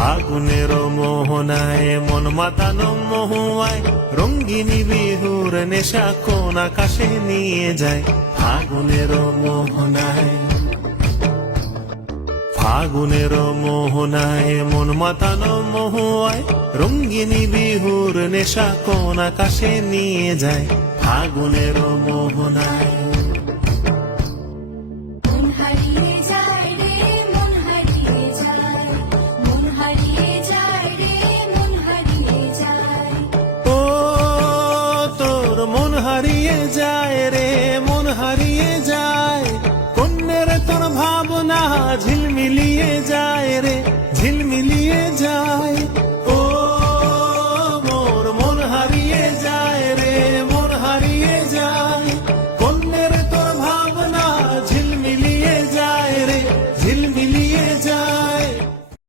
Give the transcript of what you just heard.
ফাগুনের মোহনায় মন মাতানো মহুয়ায় রঙ্গিনী বিহুর নেশা কোন আকাশে নিয়ে যায়। ফাগুনের মোহনায়, ফাগুনের মোহনায় মন মাতানো মহুয়ায় রঙ্গিনী বিহুর নেশা কোন আকাশে নিয়ে যায়। ফাগুনের মোহনায় মন হারিয়ে যায় রে, মন হারিয়ে যায়। কন্যের তোর ভাবনা ঝিলমিলিয়ে যায় রে, ঝিলমিলিয়ে যায়।